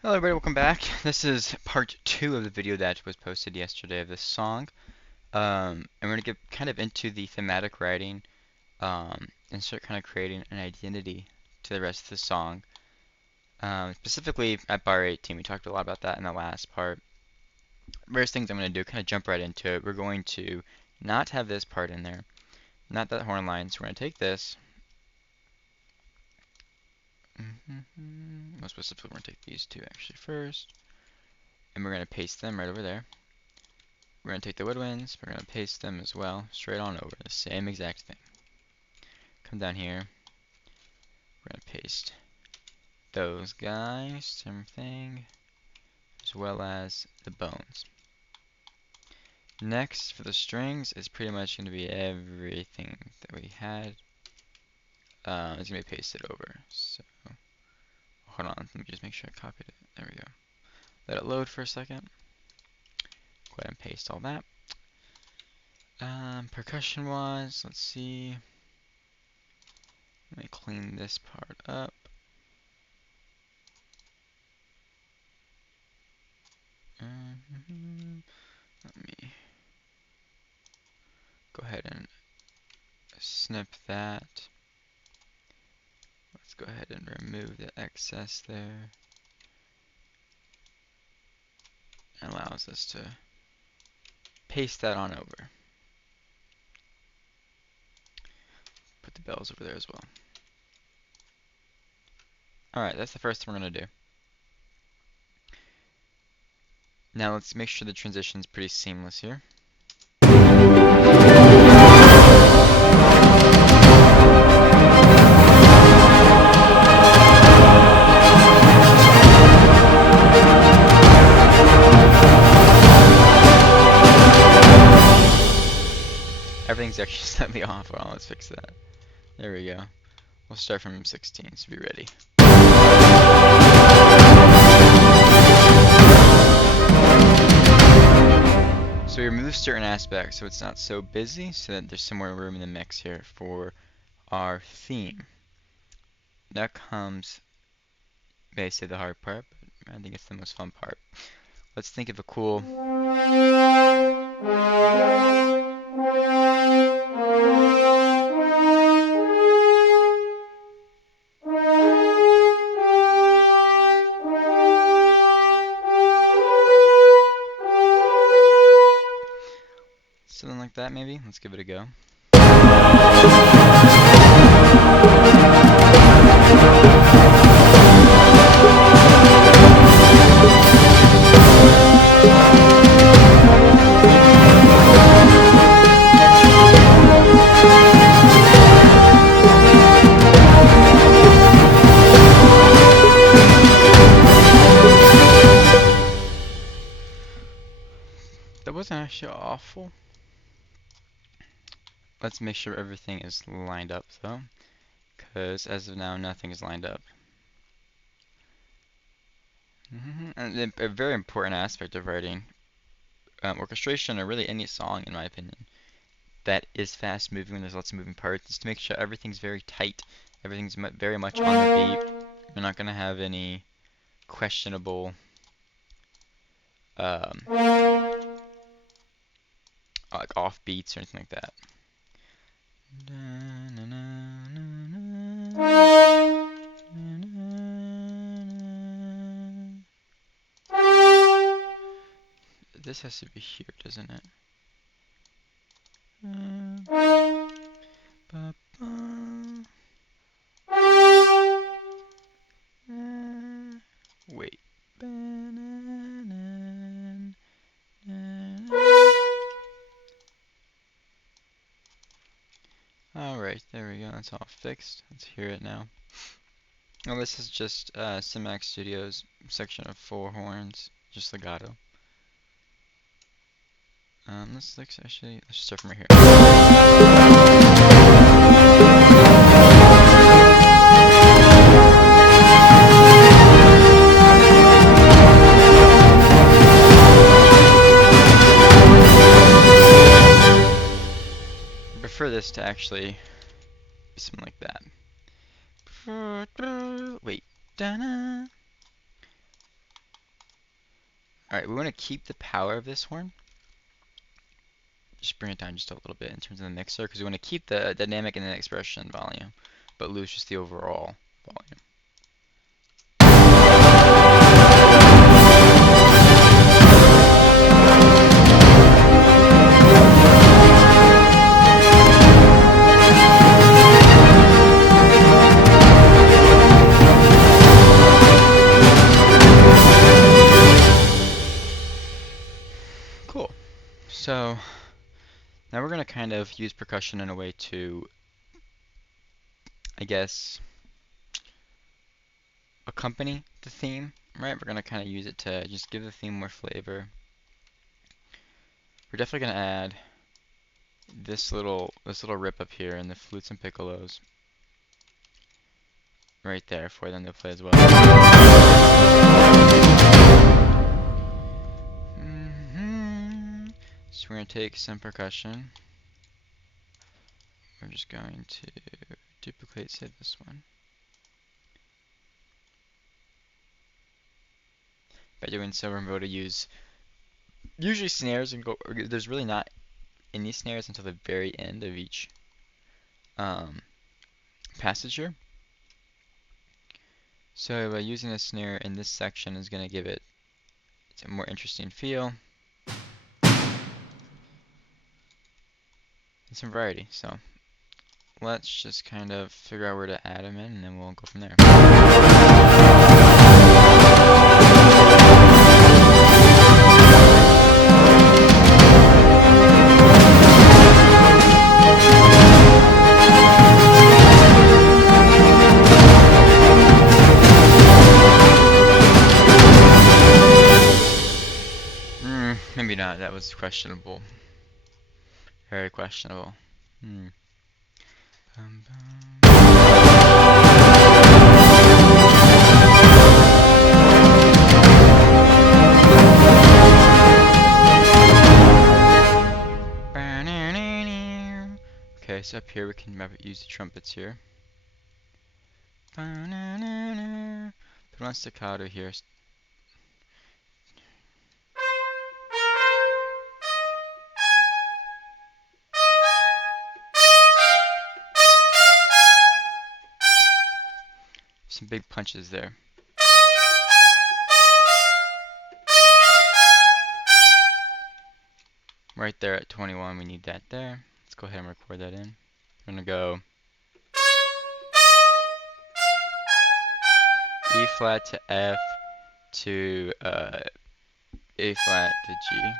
Hello everybody, welcome back. This is part 2 of the video that was posted yesterday of this song. And we're going to get kind of into the thematic writing and start kind of creating an identity to the rest of the song. Specifically at bar 18, we talked a lot about that in the last part. Various things I'm going to do, kind of jump right into it. We're going to not have this part in there, not that horn line, so we're going to take this. Most specifically, we're going to take these two actually first, and we're going to paste them right over there. We're going to take the woodwinds, we're going to paste them as well, straight on over, the same exact thing. Come down here, we're going to paste those guys, same thing, as well as the bones. Next, for the strings, is pretty much going to be everything that we had. It's going to be pasted over. So, hold on, let me just make sure I copied it. There we go. Let it load for a second. Go ahead and paste all that. Percussion-wise, let's see. Let me clean this part up. Let me go ahead and snip that. Let's go ahead and remove the excess there. It allows us to paste that on over. Put the bells over there as well. Alright, that's the first thing we're going to do. Now let's make sure the transition's pretty seamless here. Everything's actually slightly off. Hold on, let's fix that. There we go. We'll start from 16, so be ready. So we remove certain aspects so it's not so busy, so that there's some more room in the mix here for our theme. Now comes basically the hard part, but I think it's the most fun part. Let's think of a cool... something like that maybe? Let's give it a go. That wasn't actually awful. Let's make sure everything is lined up though, because as of now nothing is lined up. And a very important aspect of writing orchestration, or really any song in my opinion, that is fast moving when there's lots of moving parts, is to make sure everything's very tight, everything's very much on the beat. You're not going to have any questionable like off beats or anything like that. This has to be here, doesn't it? Wait. Alright, there we go. That's all fixed. Let's hear it now. Well, this is just Simax Studios section of 4 horns, just legato. Let's start from right here. I prefer this to actually be something like that. Wait. Alright, we want to keep the power of this horn. Just bring it down just a little bit in terms of the mixer, because we want to keep the dynamic and the expression volume, but lose just the overall volume. Cool. So now we're going to kind of use percussion in a way to, I guess, accompany the theme, right? We're going to kind of use it to just give the theme more flavor. We're definitely going to add this little rip up here in the flutes and piccolos right there for them to play as well. So we're going to take some percussion. We're just going to duplicate, say this one. By doing so, we're able to use usually snares and go. There's really not any snares until the very end of each passage here. So by using a snare in this section is going to give it a more interesting feel and some variety. So let's just kind of figure out where to add them in, and then we'll go from there. Maybe not. That was questionable. Very questionable. Bum, bum. Okay, so up here we can use the trumpets here. Put on staccato here. Some big punches there. Right there at 21, we need that there. Let's go ahead and record that in. We're gonna go E flat to F to A flat to G.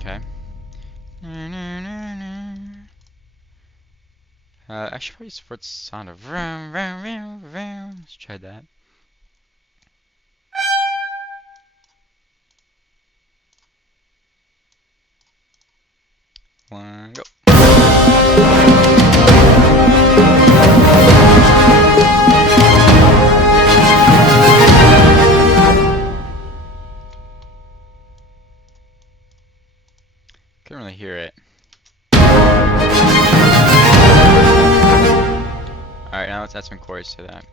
Okay. I should probably support the sound of vroom, vroom, vroom, vroom. Let's try that. One, go. Couldn't really hear it. Alright, now let's add some chords to that.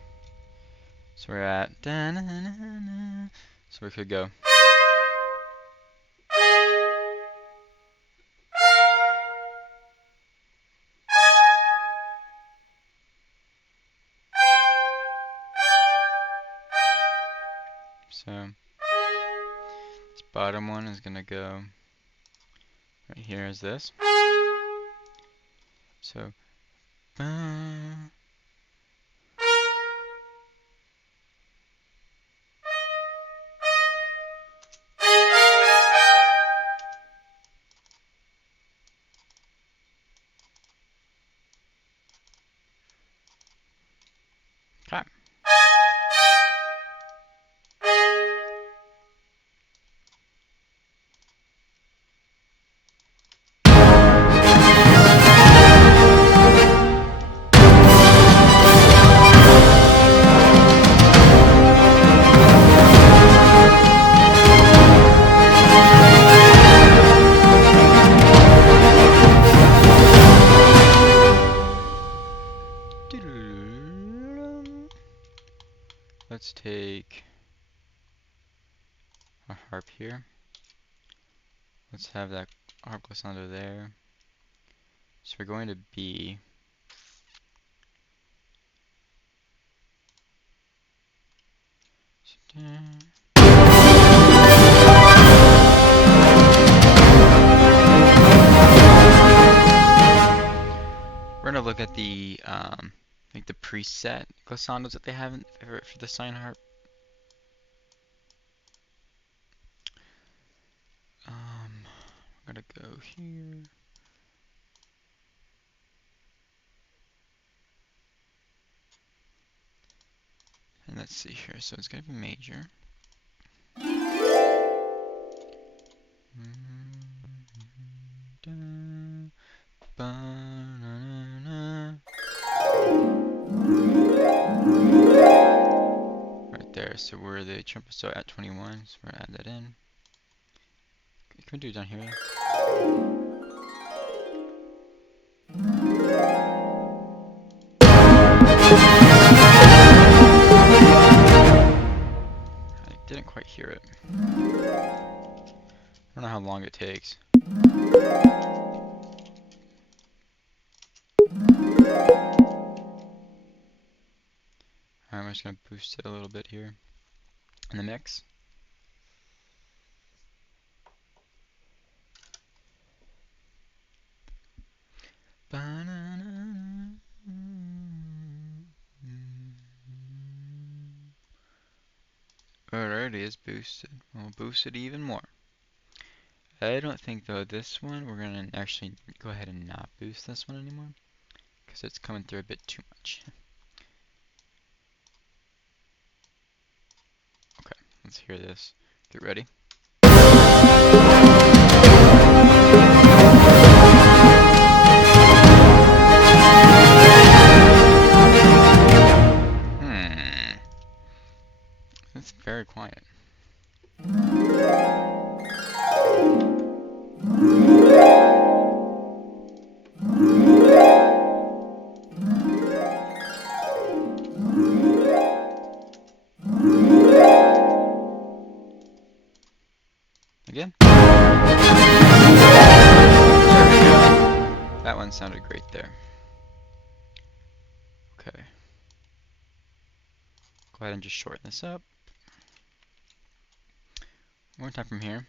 So we're at da -na -na -na. So we could go. So this bottom one is gonna go right here is this. So okay. take a harp here. Let's have that harp glissando there. So we're going to be we're gonna look at the like the preset glissandos that they have for the sine harp. I'm gonna go here. And let's see here. So it's gonna be major. Right there. So we're the trumpets are at 21. So we're gonna add that in. Can we do it down here? I didn't quite hear it. I don't know how long it takes. Alright, I'm just gonna boost it a little bit here in the mix. Alright, it is boosted. We'll boost it even more. I don't think though this one we're gonna actually go ahead and not boost this one anymore because it's coming through a bit too much. Okay, let's hear this. Get ready. It's very quiet. Again. There we go. That one sounded great there. Okay. Go ahead and just shorten this up. One more time from here.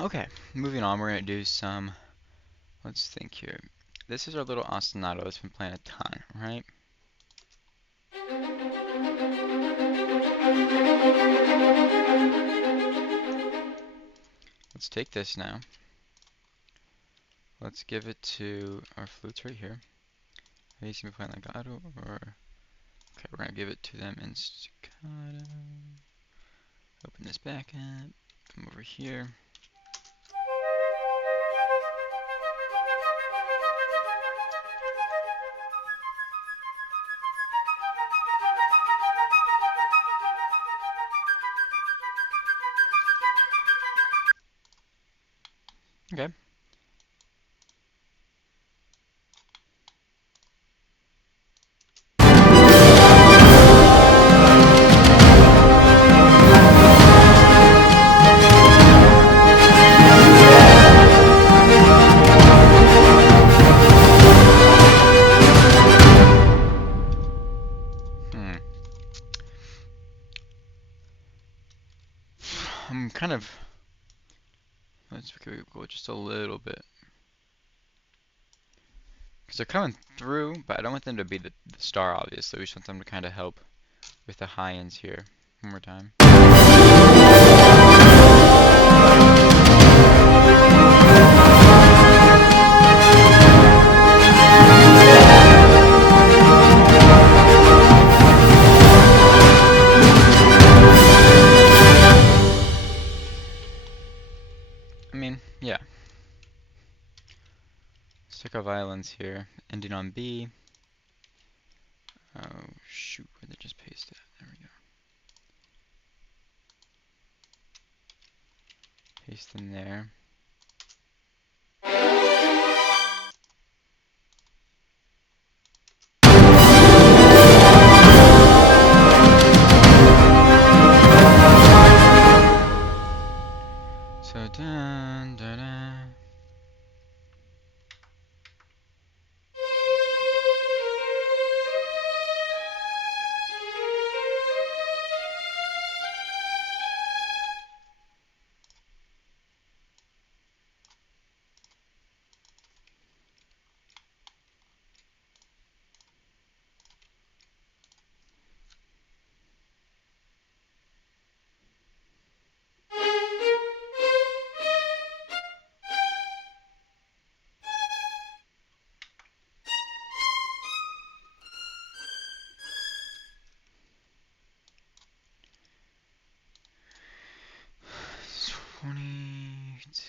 Okay, moving on, we're going to do some, let's think here. This is our little ostinato that's been playing a ton, right? Let's take this now. Let's give it to our flutes right here. Are these going to be playing legato or... Okay, we're going to give it to them in staccato. Open this back up. Come over here. Okay. I'm kind of... Let's go just a little bit. Because they're coming through, but I don't want them to be the star, obviously. We just want them to kind of help with the high ends here. One more time. I mean, yeah. Let's take our violins here, ending on B. Oh, shoot, where'd they just paste it? There we go. Paste them there. So dun dun dun.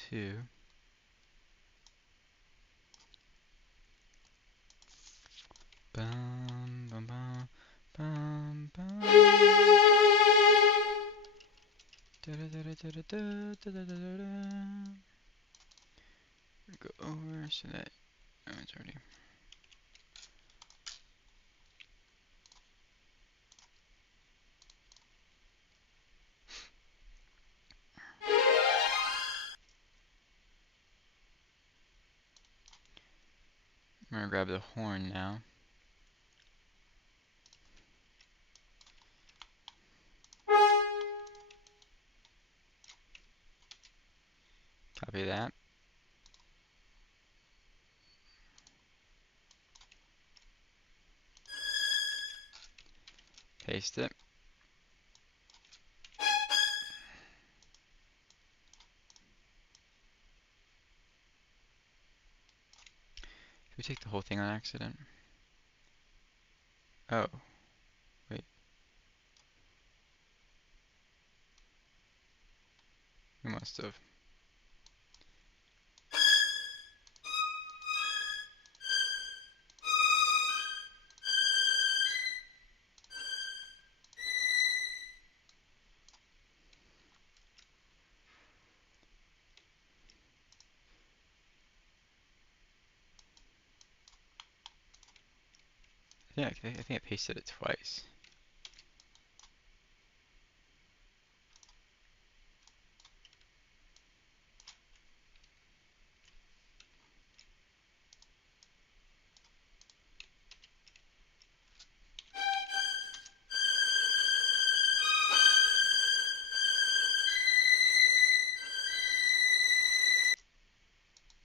Two. Bum bum bum bum bum. Da da da da da da da da da da. Go over so that it's already. I'm gonna grab the horn now. Copy that. Paste it. Did we take the whole thing on accident? Oh, wait. We must have. Yeah, I think I pasted it twice.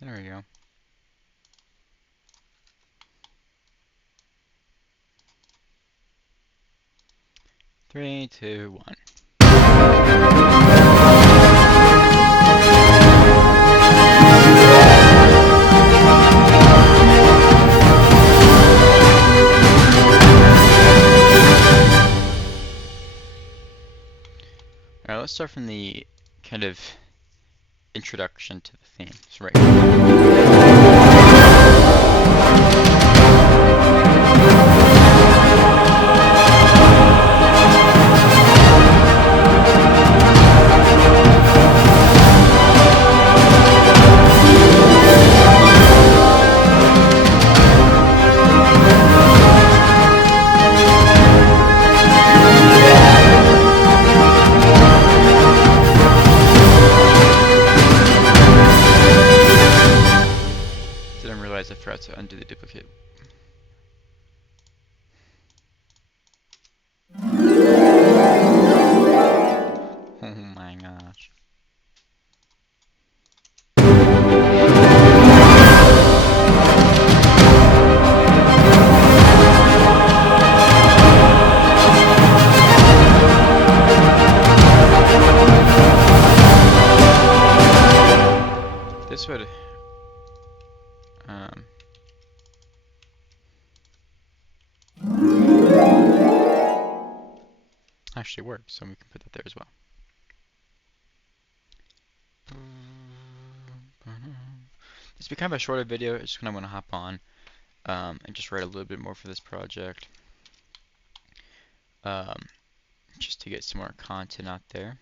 There we go. Three, two, one. Alright, let's start from the kind of introduction to the theme. So right didn't realize I forgot to undo the duplicate. Oh my gosh. This would actually work, so we can put that there as well. This will be kind of a shorter video. I just kind of want to hop on and just write a little bit more for this project, just to get some more content out there.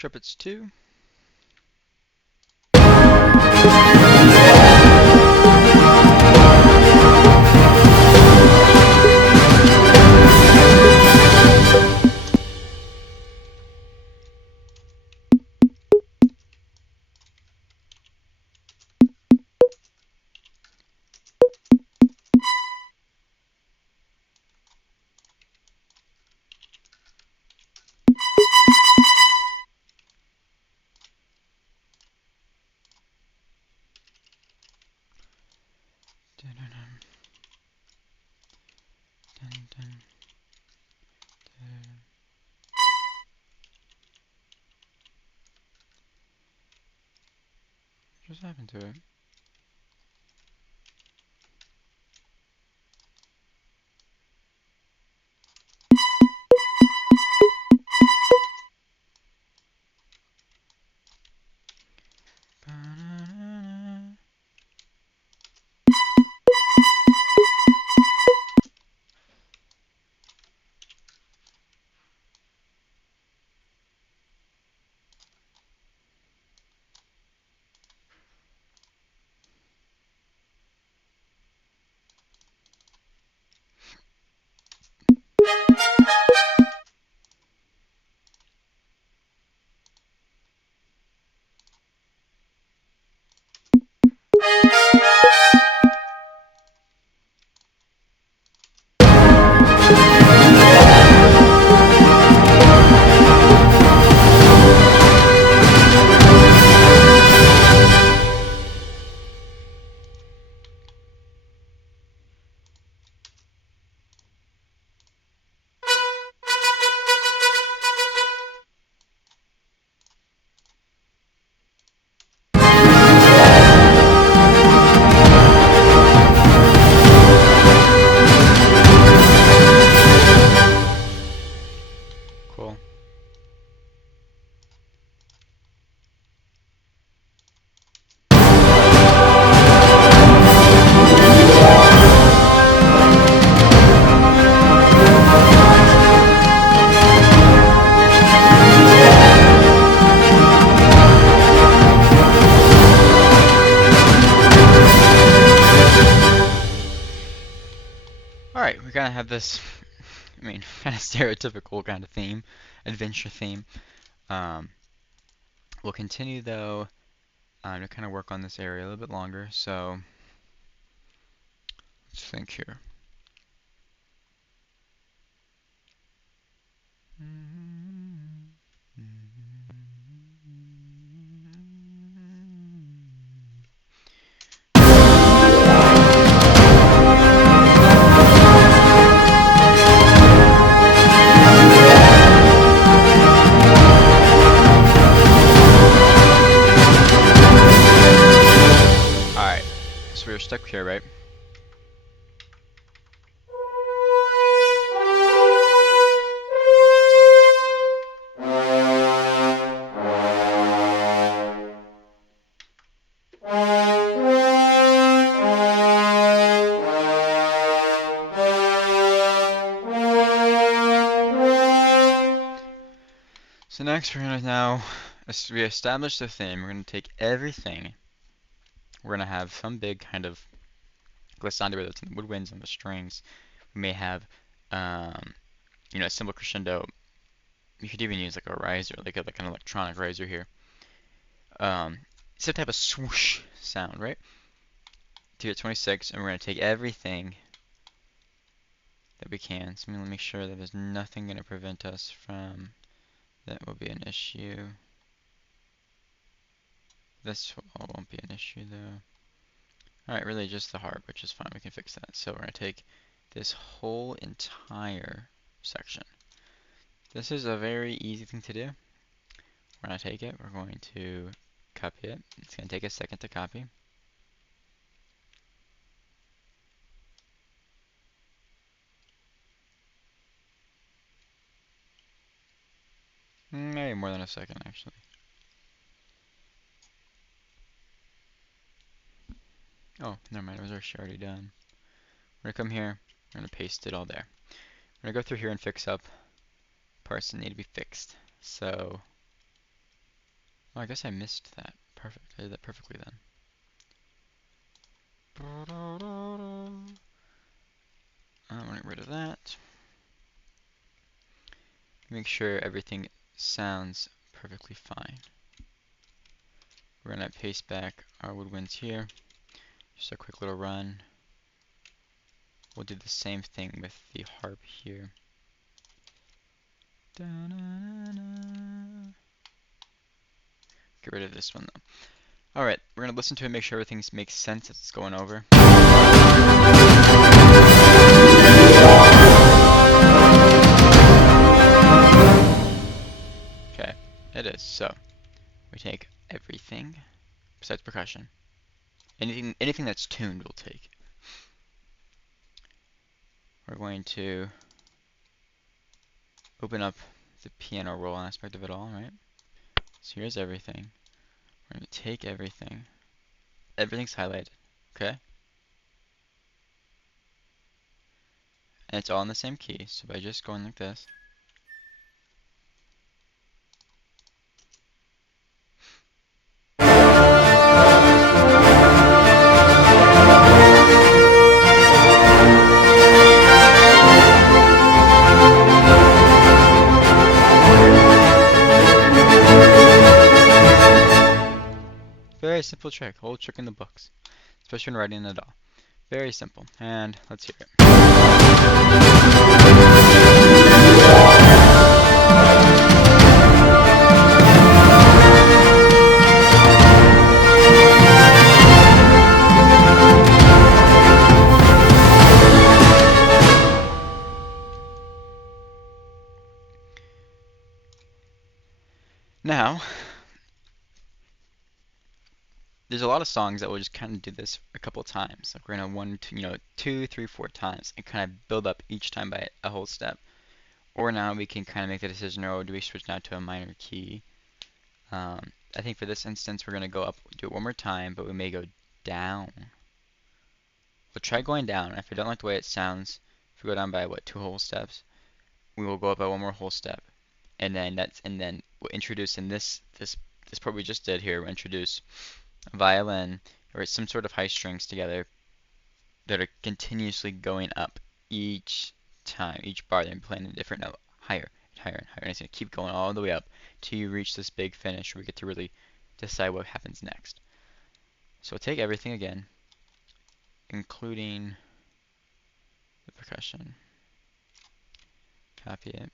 Trumpets 2. Dun, dun, dun, dun, dun, dun. What just happened to it? Ba-na-na-na. Cool. Alright, we're gonna have this, I mean, kind of stereotypical kind of theme, adventure theme. Um, we'll continue though to kind of work on this area a little bit longer, so let's think here. Alright, so we're stuck here, right? So next we're gonna now, as we establish the theme, we're gonna take everything. We're gonna have some big kind of glissando, whether it's in the woodwinds and the strings. We may have, um, a simple crescendo. You could even use like a riser, like an electronic riser here. It's have to have a swoosh sound, right? To get 26, and we're gonna take everything that we can. So I'm gonna make sure that there's nothing gonna prevent us from. That will be an issue. This all won't be an issue though. Alright, really just the harp, which is fine, we can fix that. So we're going to take this whole entire section. This is a very easy thing to do. We're going to take it, we're going to copy it. It's going to take a second to copy. Maybe more than a second actually. Oh, never mind, it was actually already done. We're going to come here, we're going to paste it all there. We're going to go through here and fix up parts that need to be fixed. So Oh, I guess I missed that. Perfect. I did that perfectly then. I want to get rid of that. Make sure everything sounds perfectly fine. We're going to paste back our woodwinds here. Just a quick little run. We'll do the same thing with the harp here. Get rid of this one though. Alright, we're going to listen to it, make sure everything makes sense as it's going over. Okay, it is. So, we take everything besides percussion. Anything that's tuned we'll take. We're going to open up the piano roll aspect of it all, right? So here's everything. We're going to take everything. Everything's highlighted, okay? And it's all in the same key, so by just going like this. Very simple trick, whole trick in the books, especially when writing it all. Very simple, and let's hear it. Now, there's a lot of songs that will just kind of do this a couple times. Like we're gonna two, three, 4 times, and kind of build up each time by a whole step. Or now we can kind of make the decision, oh, do we switch now to a minor key? I think for this instance, we're gonna go up, do it one more time, but we may go down. We'll try going down. If we don't like the way it sounds, if we go down by what, 2 whole steps, we will go up by 1 more whole step, and then we'll introduce in this part we just did here. We'll introduce a violin or some sort of high strings together that are continuously going up each time, each bar. They're playing a different note, higher and higher and higher, and it's gonna keep going all the way up till you reach this big finish where we get to really decide what happens next. So we'll take everything again, including the percussion. Copy it.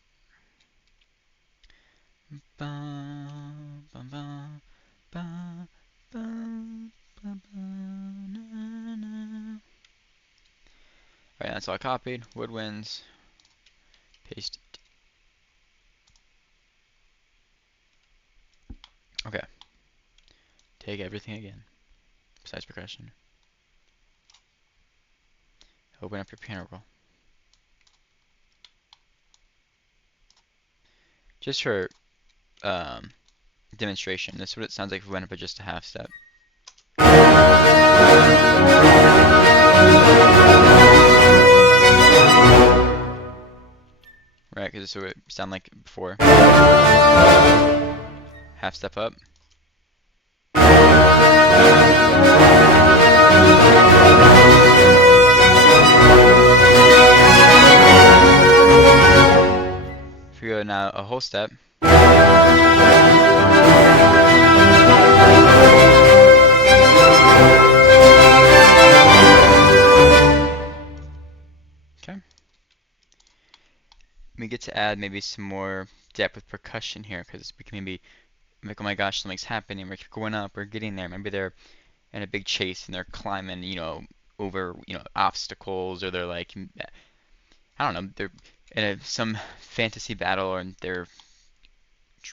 Ba, ba, ba, ba, ba, ba, ba, na, na. Alright, that's all copied. Woodwinds. Paste it. Okay. Take everything again, besides percussion. Open up your piano roll. Just for demonstration, this is what it sounds like if we went up by just a half step. Right, because this is what it sounded like before. Half step up. If we go now a whole step. Okay. We get to add maybe some more depth with percussion here, because we can maybe like, oh my gosh, something's happening, we're going up, we're getting there. Maybe they're in a big chase and they're climbing, over, obstacles, or they're like, I don't know, they're in some fantasy battle, or they're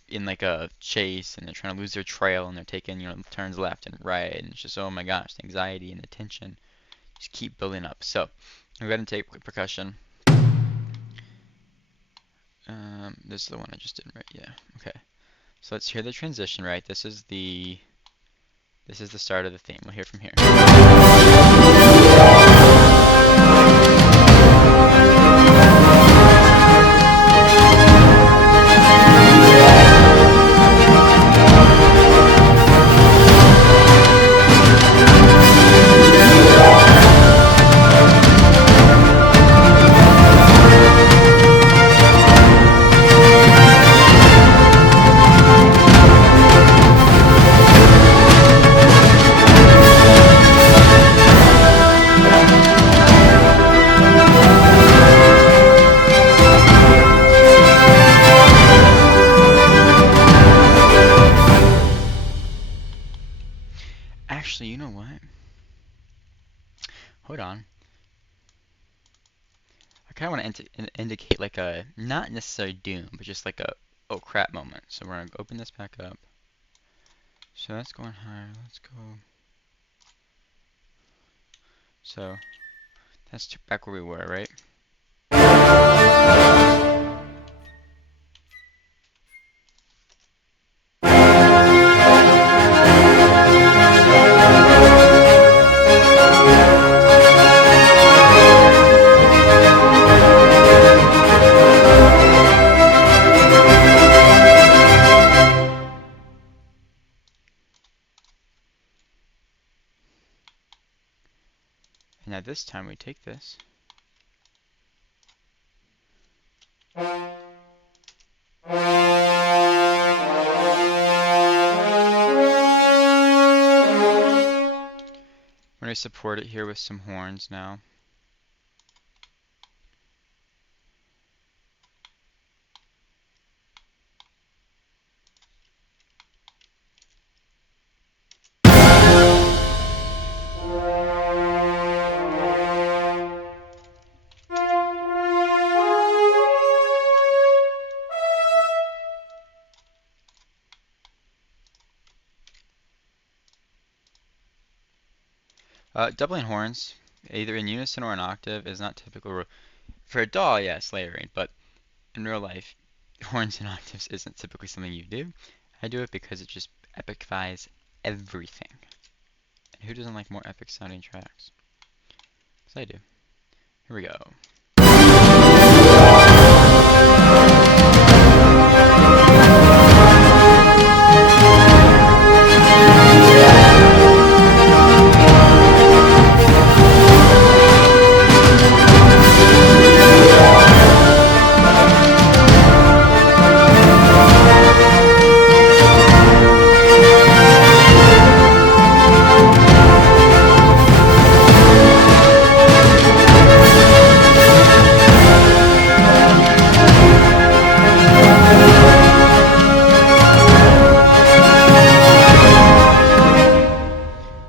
in like a chase and they're trying to lose their trail and they're taking, turns left and right, and it's just, oh my gosh, the anxiety and the tension just keep building up. So, I'm going to take percussion. This is the one I just didn't write. Yeah, okay. So let's hear the transition, right? This is the start of the theme. We'll hear from here. indicate like a, not necessarily doom, but just like a, oh crap moment. So we're gonna open this back up. So that's going higher. Let's go. So that's back where we were, right? And now this time we take this. We're going to support it here with some horns now. Doubling horns, either in unison or an octave, is not typical. For a DAW, yes, layering, but in real life, horns and octaves isn't typically something you do. I do it because it just epifies everything. And who doesn't like more epic sounding tracks? Because I do. Here we go.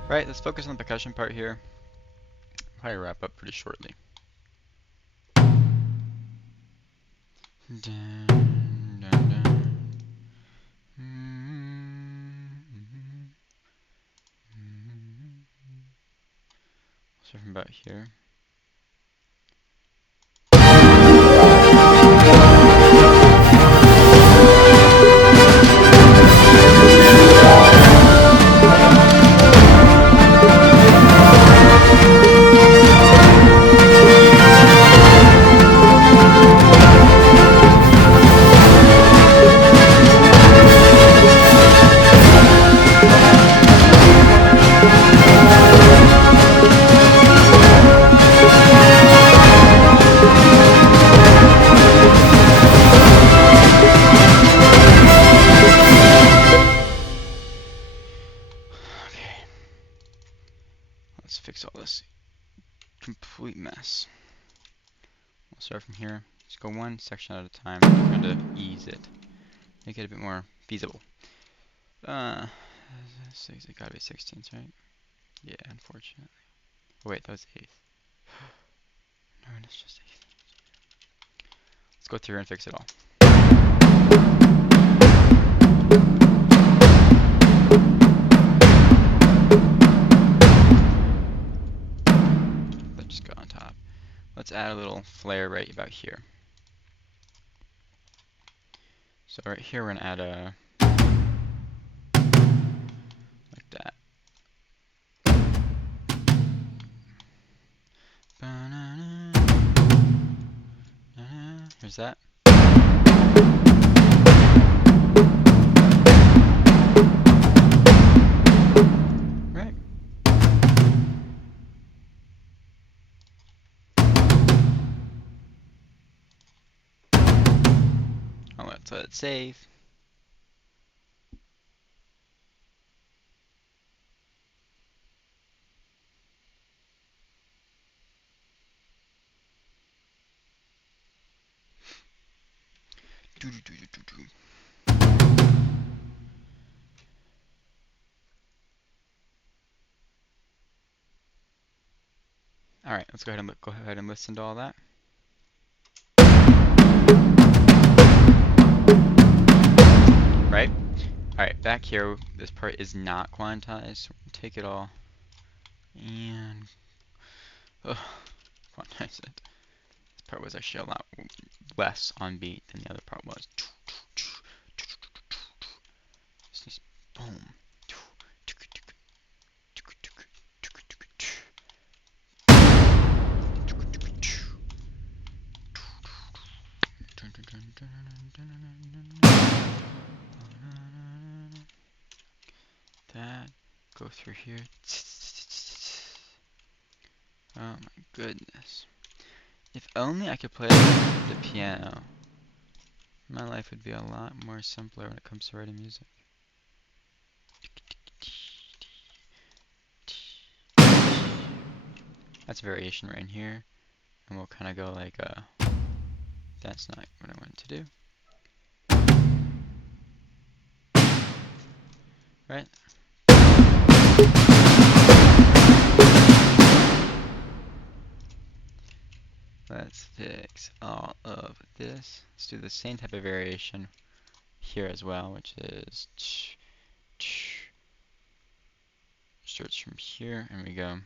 Right, let's focus on the percussion part here. Probably wrap up pretty shortly. Dun, dun, dun. So from about here. Okay. Let's fix all this complete mess. We'll start from here. Just go one section at a time, trying to ease it. Make it a bit more feasible. It gotta be 16ths, right? Yeah, unfortunately. Oh, wait, that was 8th. No, it's just 8th. Let's go through and fix it all. Let's just go on top. Let's add a little flare right about here. So right here we're gonna add a like that. Here's that. Right. Let's let it save. All right, let's go ahead and listen to all that. Right? Alright, back here, this part is not quantized, so we'll take it all and quantize it. This part was actually a lot less on beat than the other part was. Boom. That, go through here. Oh my goodness. If only I could play the piano, my life would be a lot more simpler when it comes to writing music. That's a variation right in here. And we'll kind of go like, that's not what I wanted to do. Right? Let's fix all of this. Let's do the same type of variation here as well, which is starts from here and we go.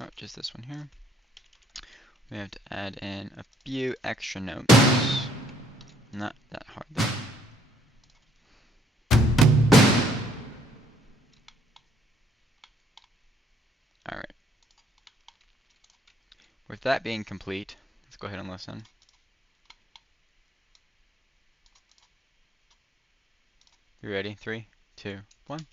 Oh, just this one here. We have to add in a few extra notes. Not that hard though. Alright. With that being complete, let's go ahead and listen. You ready? 3, 2, 1.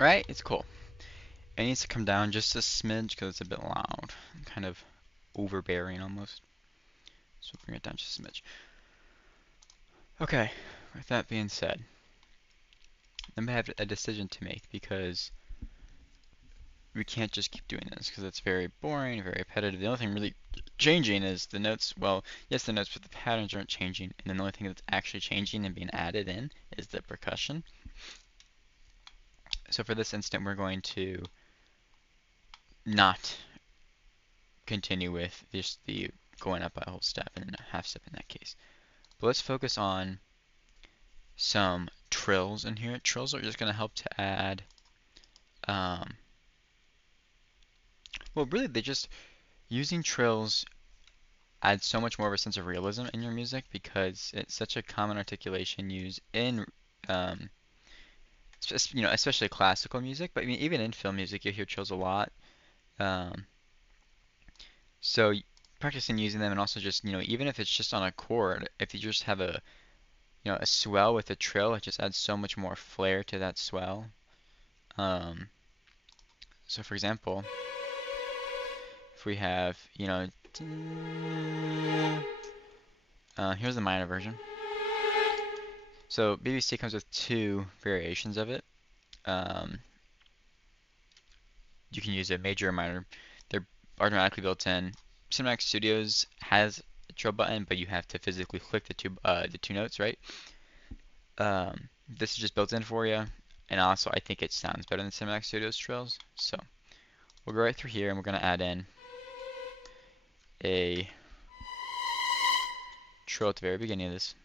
Right? It's cool. It needs to come down just a smidge because it's a bit loud. Kind of overbearing almost. So bring it down just a smidge. Okay, with that being said, then we have a decision to make because we can't just keep doing this because it's very boring, very repetitive. The only thing really changing is the notes. Well, yes, the notes, but the patterns aren't changing. And then the only thing that's actually changing and being added in is the percussion. So for this instant, we're going to not continue with just the going up a whole step and a half step in that case. But let's focus on some trills in here. Trills are just going to help to add, well, really, they just, using trills adds so much more of a sense of realism in your music because it's such a common articulation used in, especially classical music, but I mean, even in film music, you hear trills a lot. So practicing using them and also just, even if it's just on a chord, if you just have a swell with a trill, it just adds so much more flair to that swell. So for example, if we have, here's the minor version. So BBC comes with 2 variations of it. You can use a major or minor. They're automatically built in. Cinematic Studios has a trill button, but you have to physically click the two notes, right? This is just built in for you, and also I think it sounds better than Cinematic Studios trills. So we'll go right through here, and we're gonna add in a trill at the very beginning of this.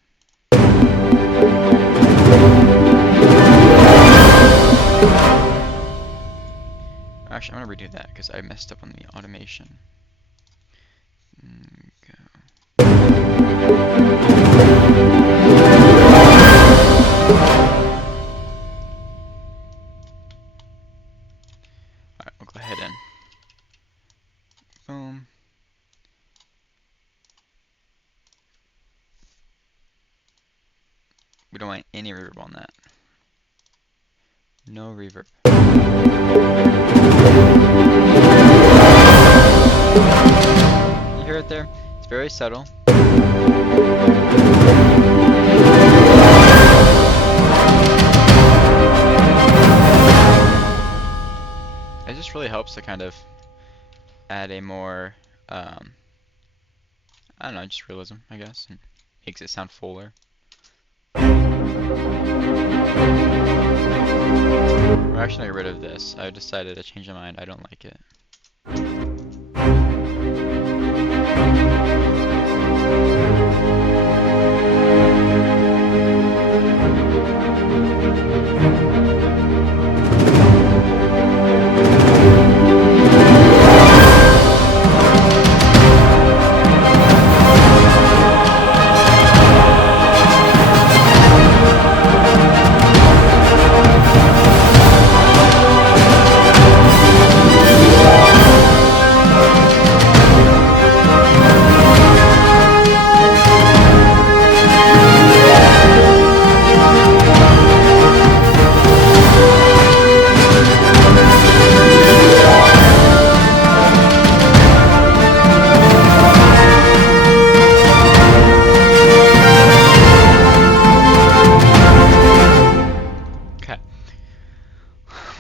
Actually, I'm gonna redo that because I messed up on the automation. Alright, we'll go ahead and We don't want any reverb on that. No reverb. You hear it there? It's very subtle. It just really helps to kind of add a more, I don't know, just realism, I guess, and makes it sound fuller. We're actually gonna get rid of this. I decided to change my mind. I don't like it.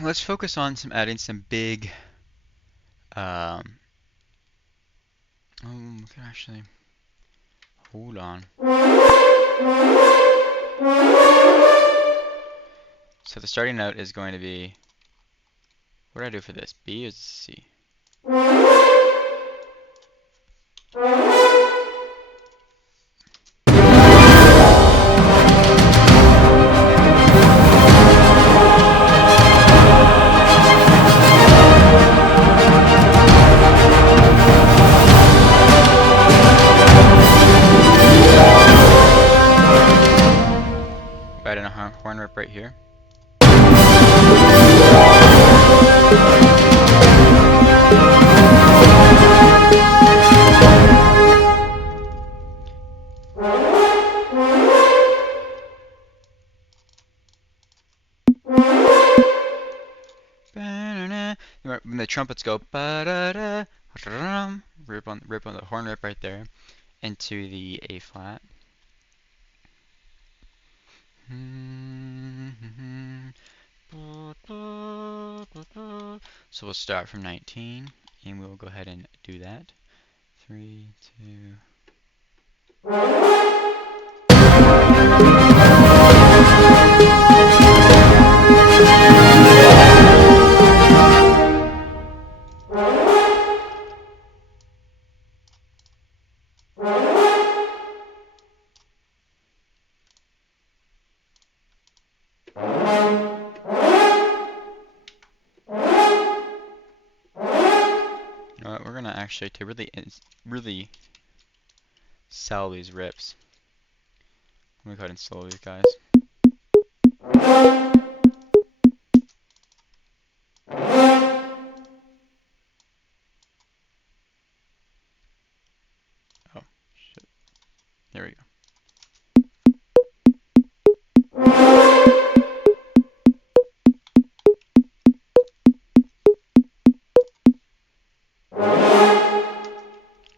Let's focus on adding some big, we can actually, hold on. So the starting note is going to be, what do I do for this? B or C? Add in a horn rip right here. When the trumpets go ba-da-da, rip on the horn rip right there into the A flat. So we'll start from 19, and we'll go ahead and do that. 3, 2. We're gonna actually, to really sell these rips, let me go ahead and slow these guys. Oh, shit. There we go.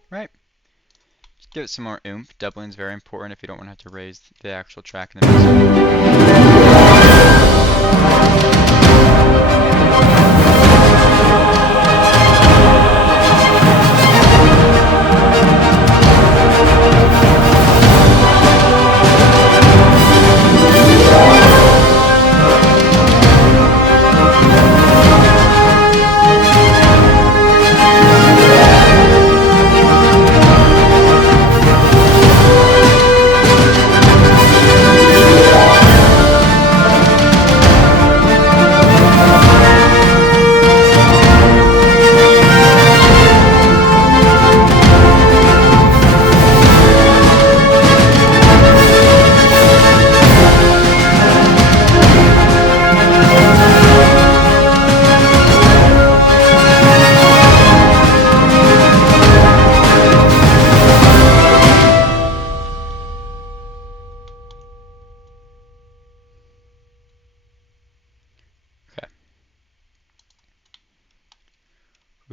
Right. Just give it some more oomph. Doubling is very important if you don't want to have to raise the actual track in the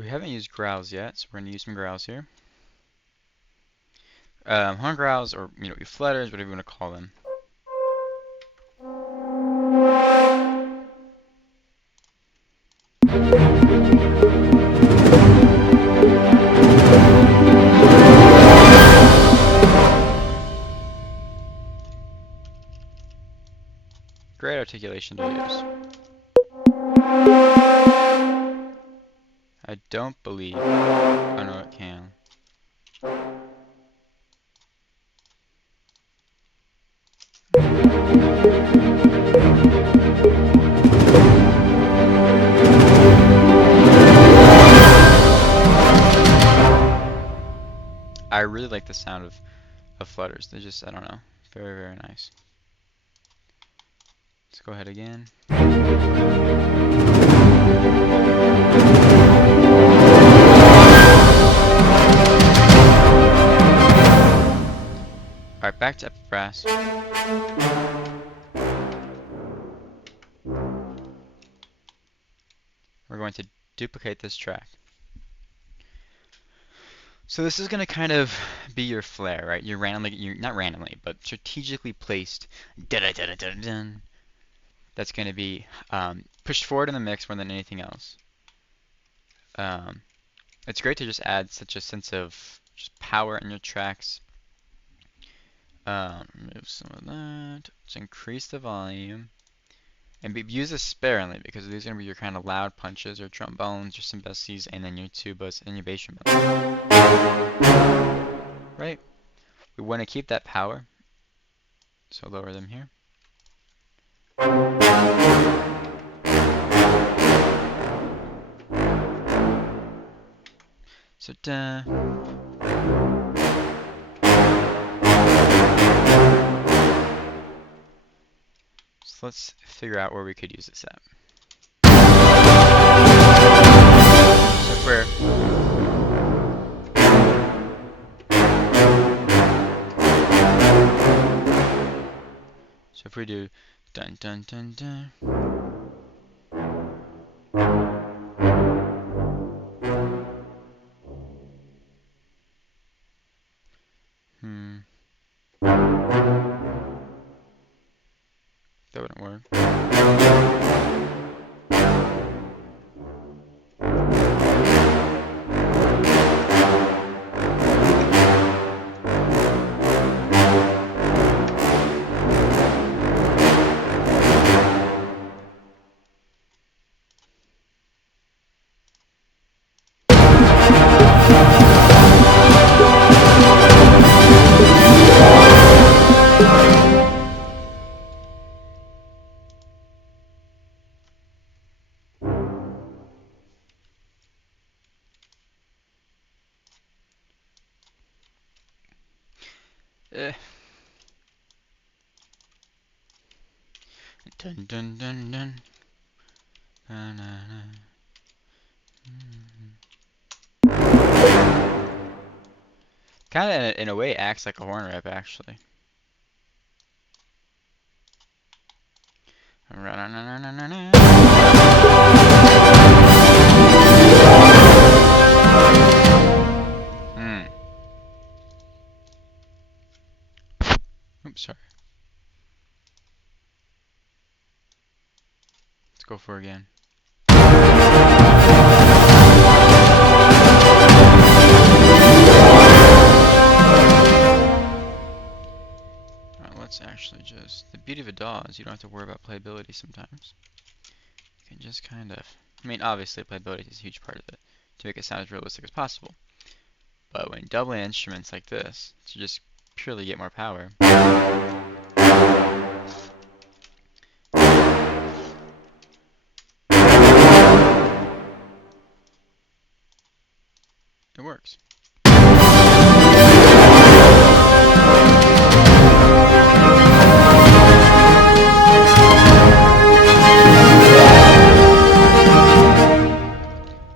we haven't used growls yet, so we're going to use some growls here. Horn growls, or flutters, whatever you want to call them. Great articulation to use. I don't believe. Oh no, it can. I really like the sound of flutters. They're just, I don't know, very, very nice. Let's go ahead again. Alright, back to epic brass. We're going to duplicate this track. So this is going to kind of be your flare, right? You're not randomly, but strategically placed da-da-da-da-da-dun. That's going to be pushed forward in the mix more than anything else. It's great to just add such a sense of just power in your tracks. Remove some of that. Let's increase the volume. And use this sparingly because these are going to be your kind of loud punches, your trombones, your cymbals, and then your tubas and your bass drum. Right? We want to keep that power. So lower them here. So da. So let's figure out where we could use this at. So if we do dun dun dun dun. That wouldn't work. Dun dun dun dun. Na, na, na. Kind of in a way acts like a horn rep actually. Oops, sorry. Let's go for it again. Alright, let's actually just... The beauty of a DAW is you don't have to worry about playability sometimes. You can just kind of... I mean, obviously playability is a huge part of it, to make it sound as realistic as possible. But when doubling instruments like this, to just purely get more power... It works.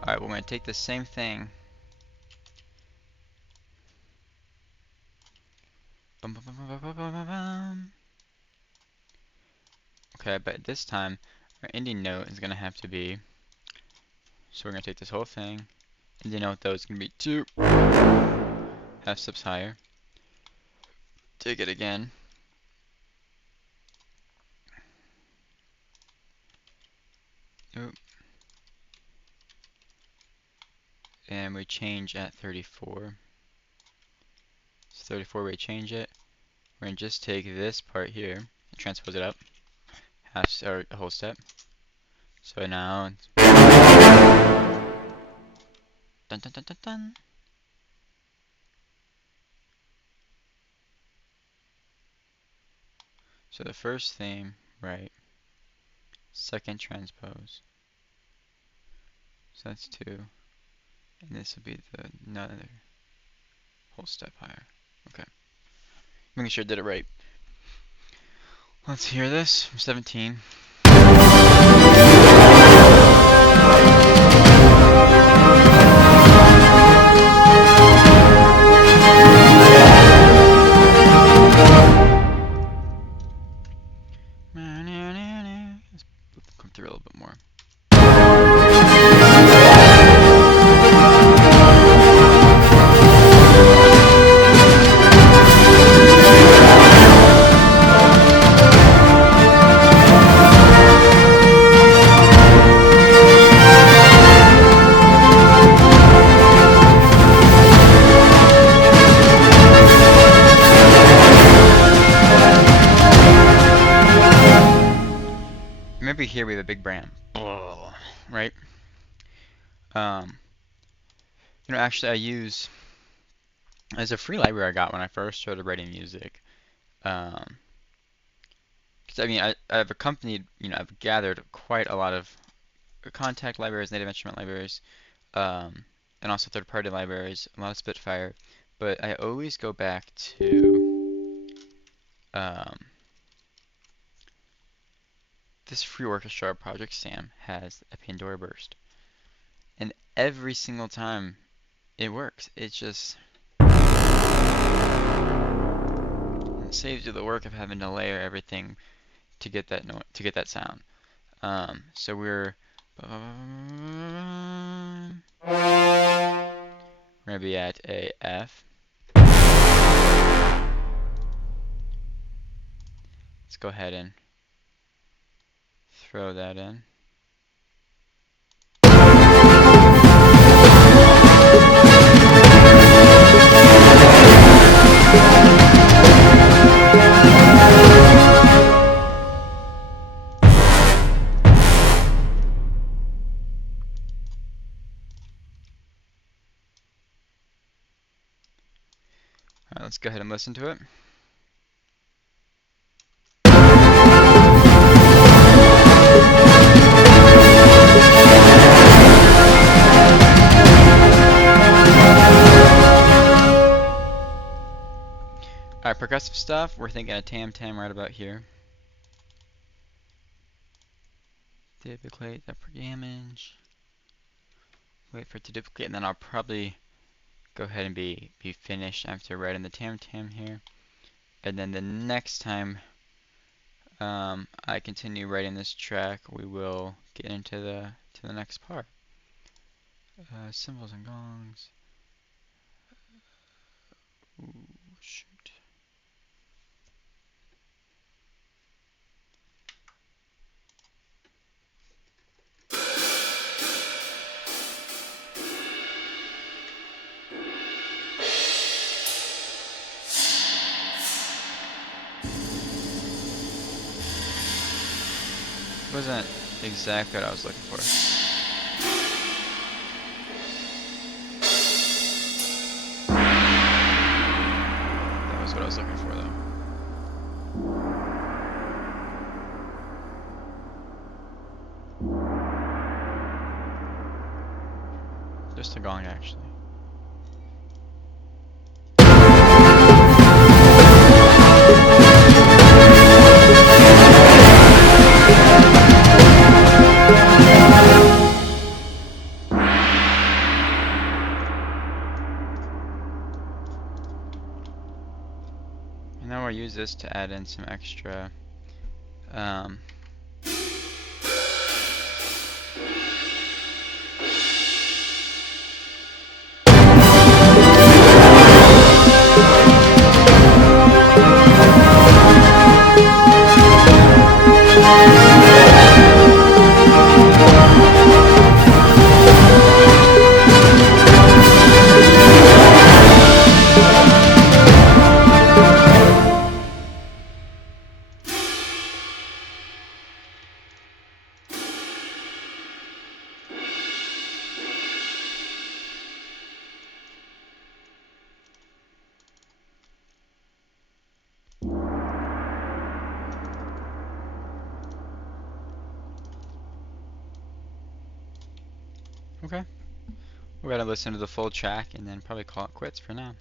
Alright, we're going to take the same thing. Okay, but this time our ending note is going to have to be... So we're going to take this whole thing And you know what, though, it's going to be 2 half steps higher. Take it again. Oop. And we change at 34. So 34, we change it. We're going to just take this part here and transpose it up. Or a whole step. So now it's dun dun dun dun dun. So the first theme, right? Second transpose. So that's 2. And this will be another whole step higher. Okay. Making sure I did it right. Let's hear this from 17. Let's come through a little bit more. Maybe here we have a big brand, right? Actually, I use as a free library I got when I first started writing music. Because I mean, I've accompanied, I've gathered quite a lot of contact libraries, native instrument libraries, and also third-party libraries, a lot of Spitfire. But I always go back to this free orchestra project Sam has a Pandora burst. And every single time it works. It just saves you the work of having to layer everything to get that sound. So we're gonna be at a F. Let's go ahead and throw that in. Alright, let's go ahead and listen to it. Alright, progressive stuff, we're thinking a tam-tam right about here. Duplicate the damage. Wait for it to duplicate, and then I'll probably go ahead and be finished after writing the tam-tam here. And then the next time I continue writing this track, we will get into the next part. Cymbals and gongs. Ooh, shoot. Wasn't exactly what I was looking for. That was what I was looking for, though. Just a gong, actually. And now we'll use this to add in some extra Okay. We're gonna listen to the full track and then probably call it quits for now.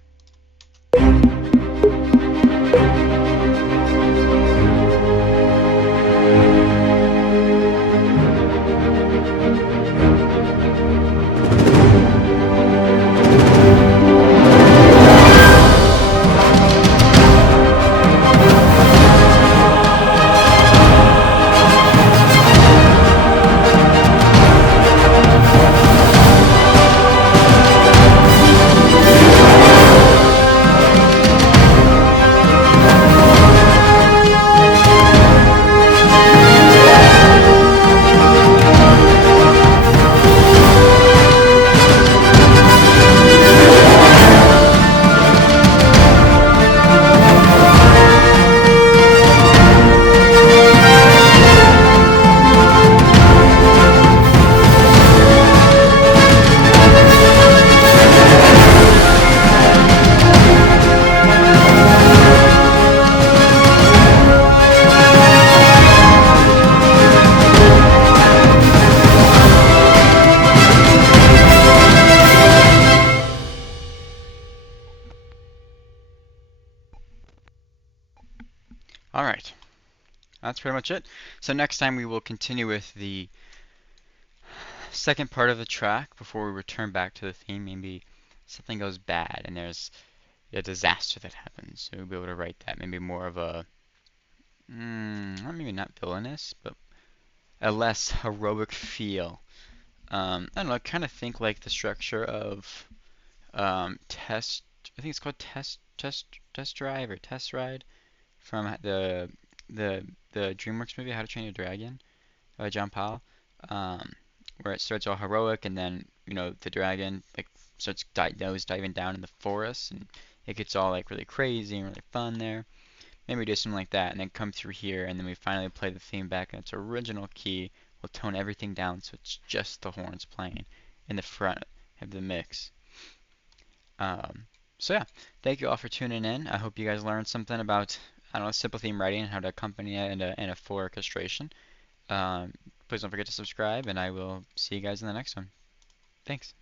Alright, that's pretty much it. So next time we will continue with the second part of the track before we return back to the theme. Maybe something goes bad and there's a disaster that happens. So we'll be able to write that. Maybe more of a, maybe not villainous, but a less heroic feel. I don't know, kind of think like the structure of test. I think it's called test drive or test ride from the the DreamWorks movie How to Train Your Dragon by John Powell, um, where it starts all heroic and then the dragon like starts nose diving down in the forest and it gets all like really crazy and really fun there. Maybe we do something like that and then come through here and then we finally play the theme back in its original key. We'll tone everything down so it's just the horns playing in the front of the mix. So yeah, thank you all for tuning in. I hope you guys learned something about, I don't know, simple theme writing and how to accompany it in a full orchestration. Please don't forget to subscribe, and I will see you guys in the next one. Thanks.